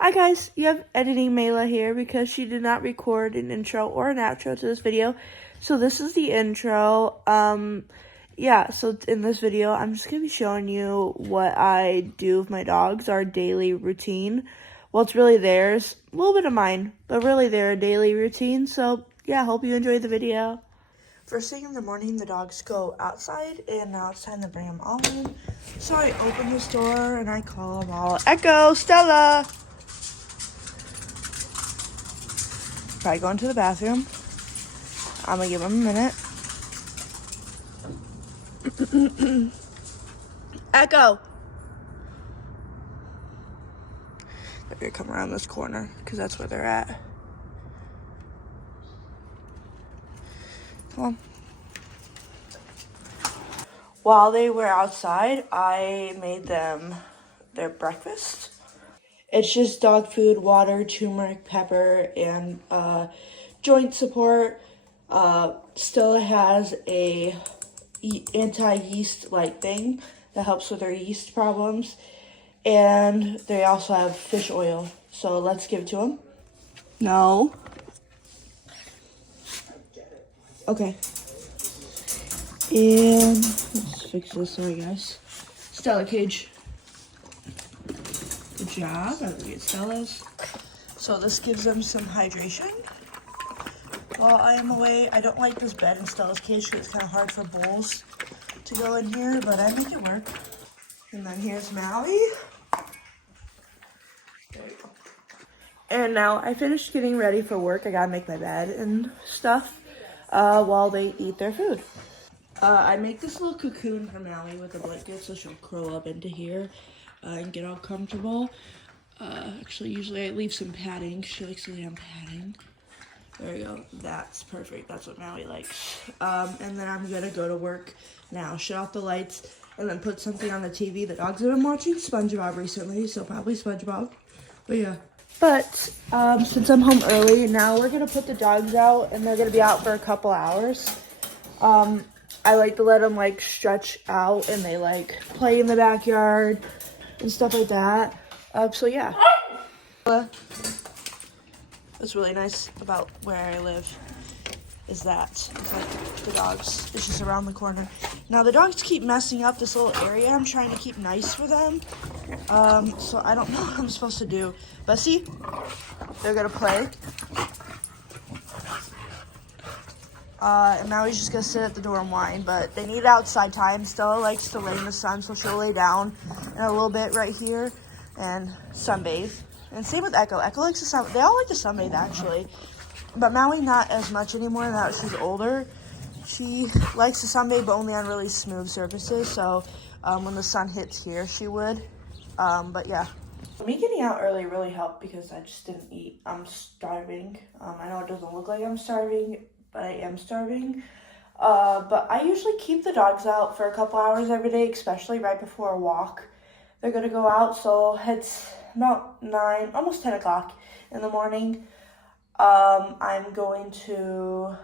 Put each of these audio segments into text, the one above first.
Hi guys, you have Editing Mayla here because she did not record an intro or an outro to this video. So this is the intro. Yeah, so in this video, I'm just going to be showing you what I do with my dogs, our daily routine. Well, it's really theirs, a little bit of mine, but really their daily routine. So yeah, hope you enjoy the video. First thing in the morning, the dogs go outside, and now it's time to bring them all in. So I open this door and I call them all, Echo, Stella. Probably going to the bathroom. I'm gonna give them a minute. Echo! They're gonna come around this corner because that's where they're at. Come on. While they were outside, I made them their breakfast. It's just dog food, water, turmeric, pepper, and joint support. Stella has a anti-yeast like thing that helps with their yeast problems, and they also have fish oil. So let's give it to them. No. Okay. And let's fix this. Sorry, guys. Stella cage. Good job. I'm gonna get Stella's. So this gives them some hydration. While I am away, I don't like this bed in Stella's cage because it's kind of hard for bowls to go in here, but I make it work. And then here's Maui. There you go. And now I finished getting ready for work. I gotta make my bed and stuff while they eat their food. I make this little cocoon for Maui with a blanket so she'll curl up into here and get all comfortable. Actually, usually I leave some padding. She likes to lay on padding. There we go. That's perfect. That's what Maui likes. And then I'm gonna go to work now. Shut off the lights and then put something on the TV. The dogs have been watching SpongeBob recently, so probably SpongeBob. But yeah. But since I'm home early, now we're gonna put the dogs out, and they're gonna be out for a couple hours. I like to let them like stretch out, and they like play in the backyard and stuff like that. So yeah. What's really nice about where I live is that it's like the dogs, it's just around the corner. Now the dogs keep messing up this little area. I'm trying to keep nice for them. So I don't know what I'm supposed to do. But see, they're gonna play. And now he's just gonna sit at the door and whine, but they need outside time. Stella likes to lay in the sun, so she'll lay down in a little bit right here and sunbathe. And same with Echo. Echo likes to sun. They all like to sunbathe actually, but Maui not as much anymore now that she's older. She likes to sunbathe, but only on really smooth surfaces. So when the sun hits here, she would. But yeah. Me getting out early really helped because I just didn't eat. I'm starving. I know it doesn't look like I'm starving, but I am starving. But I usually keep the dogs out for a couple hours every day, especially right before a walk. They're gonna go out, so it's about 9, almost 10 o'clock in the morning. I'm going to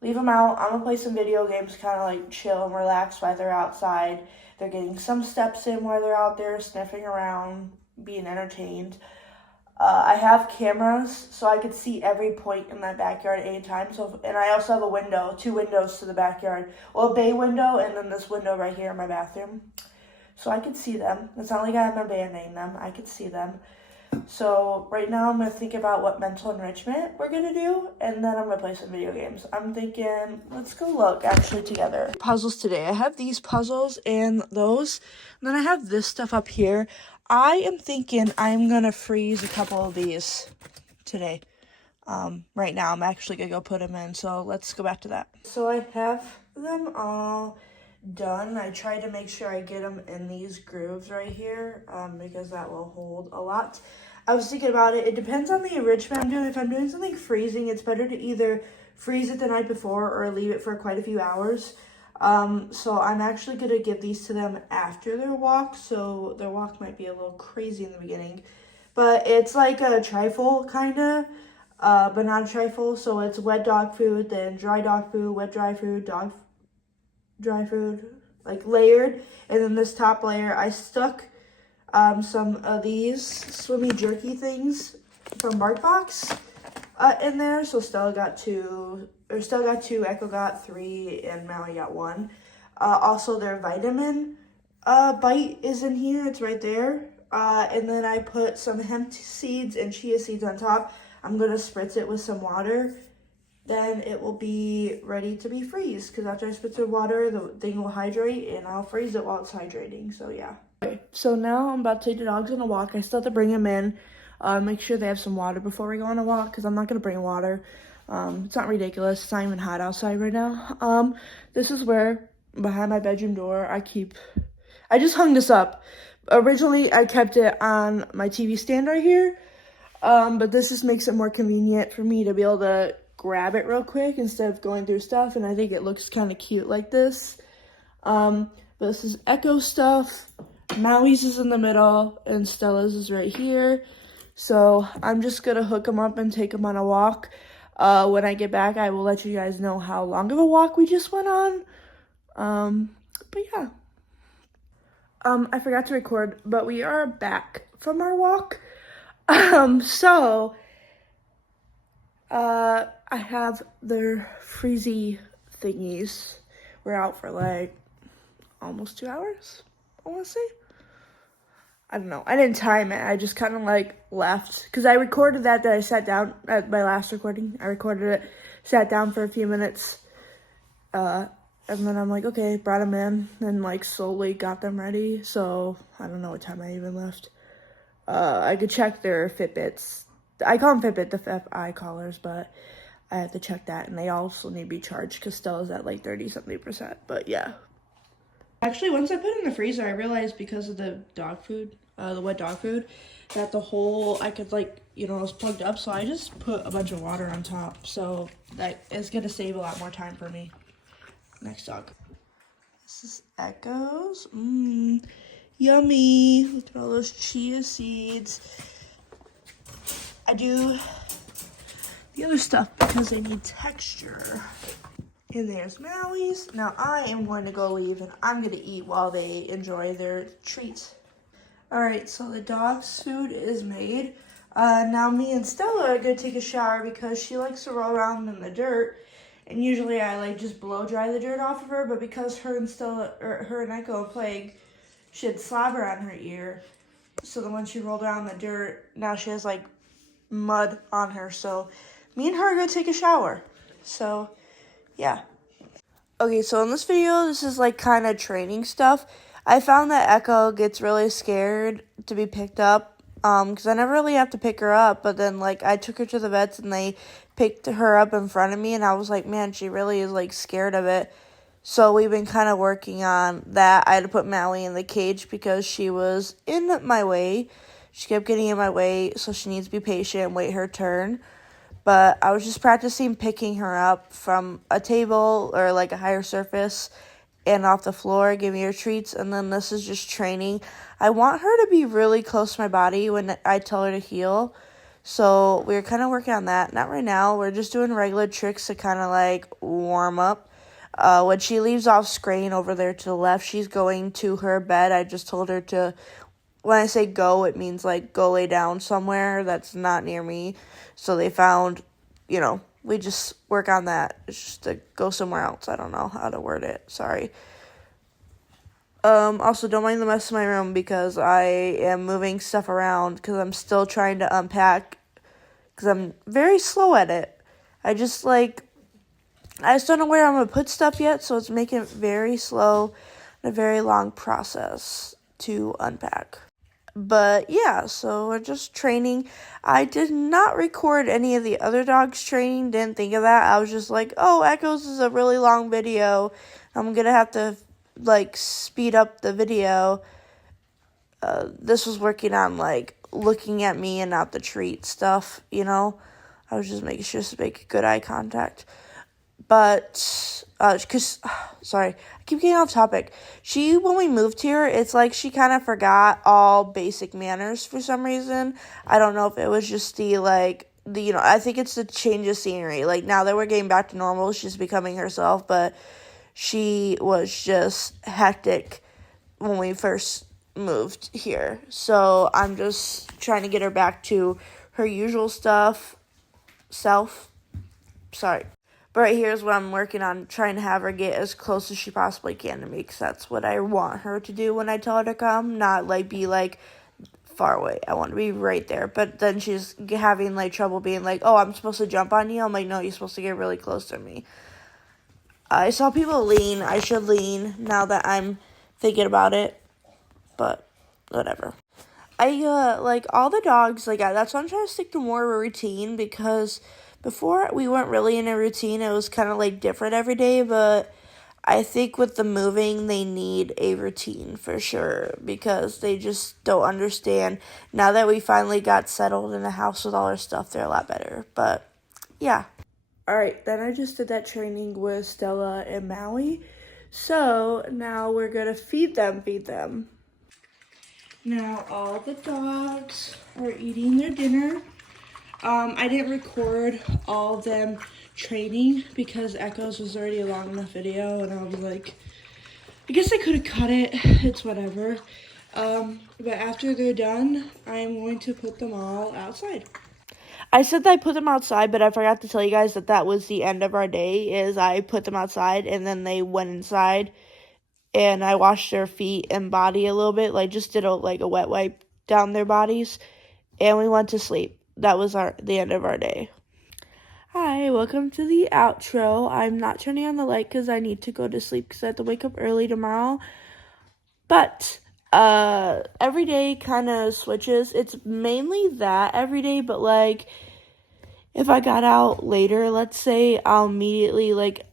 leave them out. I'm gonna play some video games, kind of like chill and relax while they're outside. They're getting some steps in while they're out there sniffing around, being entertained. I have cameras, so I could see every point in that backyard at any time. So, and I also have a window, 2 windows to the backyard. Well, a bay window and then this window right here in my bathroom. So I could see them. It's not like I'm abandoning them. I could see them. So right now I'm going to think about what mental enrichment we're going to do. And then I'm going to play some video games. I'm thinking, let's go look actually together. Puzzles today. I have these puzzles and those. And then I have this stuff up here. I am thinking I'm going to freeze a couple of these today. Right now I'm actually going to go put them in. So let's go back to that. So I have them all done. I try to make sure I get them in these grooves right here because that will hold a lot. I was thinking about it. It depends on the enrichment I'm doing. If I'm doing something freezing, it's better to either freeze it the night before or leave it for quite a few hours. So I'm actually going to give these to them after their walk. So their walk might be a little crazy in the beginning. But it's like a trifle kind of, but not a trifle. So it's wet dog food, then dry dog food, wet dry food, dry food, like layered. And then this top layer, I stuck some of these swimmy jerky things from BarkBox in there. So Stella got two, Echo got three, and Maui got one. Also, their vitamin bite is in here. It's right there. And then I put some hemp seeds and chia seeds on top. I'm going to spritz it with some water. Then it will be ready to be freeze. Because after I spritz it with water, the thing will hydrate. And I'll freeze it while it's hydrating. So, yeah. Okay, so now I'm about to take the dogs on a walk. I still have to bring them in. Make sure they have some water before we go on a walk. Because I'm not going to bring water. It's not ridiculous. It's not even hot outside right now. This is where, behind my bedroom door, I just hung this up. Originally, I kept it on my TV stand right here, but this just makes it more convenient for me to be able to grab it real quick instead of going through stuff, and I think it looks kind of cute like this. But this is Echo stuff. Maui's is in the middle, and Stella's is right here. So I'm just going to hook them up and take them on a walk. When I get back, I will let you guys know how long of a walk we just went on. But yeah. I forgot to record, but we are back from our walk. I have their freezy thingies. We're out for like almost 2 hours, I want to say. I don't know. I didn't time it. I just kind of like left. Because I recorded that I sat down at my last recording. I recorded it, sat down for a few minutes. And then I'm like, okay, brought them in, and like slowly got them ready. So I don't know what time I even left. I could check their Fitbits. I call them Fitbit, the eye collars, but I have to check that. And they also need to be charged because Stella's at like 30-something%. But yeah. Actually, once I put it in the freezer, I realized because of the dog food, the wet dog food, that the whole, I could like, it was plugged up. So I just put a bunch of water on top. So that is going to save a lot more time for me. Next dog. This is Echo's. Yummy. Look at all those chia seeds. I do the other stuff because they need texture. And there's Maui's. Now I am going to go leave and I'm going to eat while they enjoy their treats. Alright, so the dog's food is made. Now me and Stella are going to take a shower because she likes to roll around in the dirt. And usually I like just blow dry the dirt off of her, but because her and Echo Plague, she had slobber on her ear. So then when she rolled around in the dirt, now she has like mud on her. So me and her are gonna take a shower. So yeah. Okay, so in this video, this is like kind of training stuff. I found that Echo gets really scared to be picked up. Because I never really have to pick her up, but then, like, I took her to the vets, and they picked her up in front of me, and I was like, man, she really is, like, scared of it. So we've been kind of working on that. I had to put Maui in the cage because she was in my way. She kept getting in my way, so she needs to be patient and wait her turn. But I was just practicing picking her up from a table or, like, a higher surface and off the floor, giving her treats, and then this is just training. I want her to be really close to my body when I tell her to heel, so we're kind of working on that. Not right now, we're just doing regular tricks to kind of like warm up. When she leaves off screen over there to the left, she's going to her bed. I just told her to, when I say go, it means like go lay down somewhere that's not near me. So they found, we just work on that. It's just to go somewhere else. I don't know how to word it. Sorry. Also, don't mind the mess in my room because I am moving stuff around because I'm still trying to unpack because I'm very slow at it. I just don't know where I'm going to put stuff yet, so it's making it very slow and a very long process to unpack. But yeah, so we're just training. I did not record any of the other dogs training, didn't think of that. I was just like, oh, Echoes is a really long video. I'm going to have to speed up the video. This was working on looking at me and not the treat stuff, I was just making sure to make good eye contact. But sorry, I keep getting off topic. When we moved here, it's like she kind of forgot all basic manners for some reason. I don't know if it was just I think it's the change of scenery. Now that we're getting back to normal, she's becoming herself, but she was just hectic when we first moved here. So I'm just trying to get her back to her usual self. Sorry. But right here is what I'm working on, trying to have her get as close as she possibly can to me, because that's what I want her to do when I tell her to come, not, like, be, like, far away. I want to be right there. But then she's having, like, trouble being like, oh, I'm supposed to jump on you? I'm like, no, you're supposed to get really close to me. I saw people lean. I should lean now that I'm thinking about it. But whatever. Like, all the dogs, like, that's why I'm trying to stick to more of a routine, because before we weren't really in a routine. It was kind of, like, different every day, but I think with the moving, they need a routine for sure, because they just don't understand. Now that we finally got settled in the house with all our stuff, they're a lot better, but yeah. Alright, then I just did that training with Stella and Maui, so now we're gonna feed them. Now all the dogs are eating their dinner. I didn't record all of them training because Echoes was already a long enough video, and I was like, I guess I could have cut it. It's whatever. But after they're done, I'm going to put them all outside. I said that I put them outside, but I forgot to tell you guys that that was the end of our day, is I put them outside, and then they went inside, and I washed their feet and body a little bit, like just did a wet wipe down their bodies, and we went to sleep. That was the end of our day. Hi, welcome to the outro. I'm not turning on the light because I need to go to sleep because I have to wake up early tomorrow. But every day kind of switches. It's mainly that every day, but like if I got out later, let's say, I'll immediately like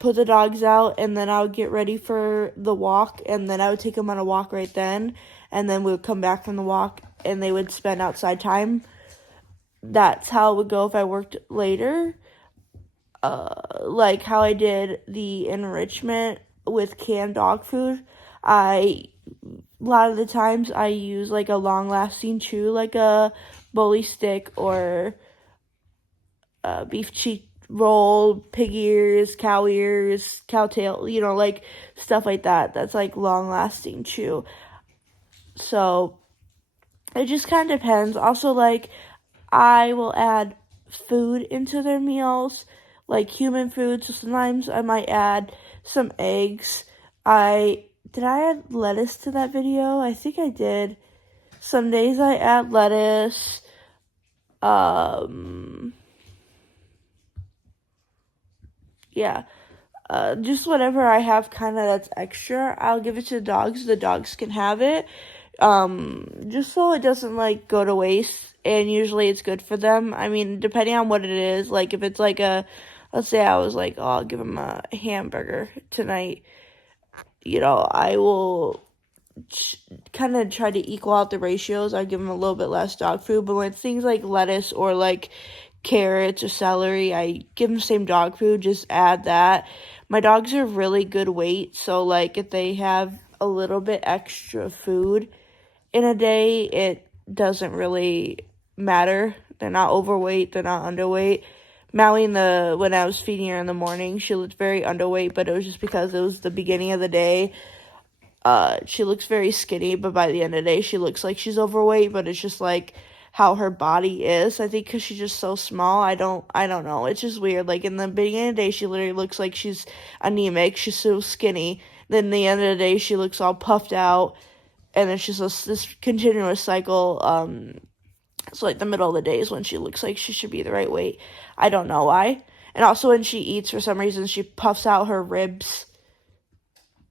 put the dogs out, and then I would get ready for the walk, and then I would take them on a walk right then, and then we would come back from the walk, and they would spend outside time. That's how it would go if I worked later. Like how I did the enrichment with canned dog food, a lot of the times I use like a long-lasting chew, like a bully stick or beef cheek roll, pig ears, cow tail, you know, like stuff like that. That's like long-lasting chew. So it just kind of depends. Also, like, I will add food into their meals, like human food. So sometimes I might add some eggs. Did I add lettuce to that video? I think I did. Some days I add lettuce. Yeah. Just whatever I have kind of that's extra, I'll give it to the dogs. The dogs can have it. Just so it doesn't like go to waste, and usually it's good for them. I mean, depending on what it is, like if it's like let's say I was like, oh, I'll give them a hamburger tonight, you know, I will kind of try to equal out the ratios. I give them a little bit less dog food, but when it's things like lettuce or like carrots or celery, I give them the same dog food, just add that. My dogs are really good weight, so like if they have a little bit extra food in a day, it doesn't really matter. They're not overweight, they're not underweight. Maui, when I was feeding her in the morning, she looked very underweight, but it was just because it was the beginning of the day. She looks very skinny, but by the end of the day, she looks like she's overweight, but it's just like how her body is. I think because she's just so small, I don't know. It's just weird. Like in the beginning of the day, she literally looks like she's anemic. She's so skinny. Then the end of the day, she looks all puffed out, and it's just this continuous cycle. It's like the middle of the day is when she looks like she should be the right weight. I don't know why. And also when she eats, for some reason, she puffs out her ribs.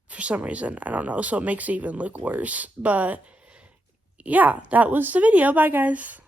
For some reason, I don't know. So it makes it even look worse. But yeah, that was the video. Bye, guys.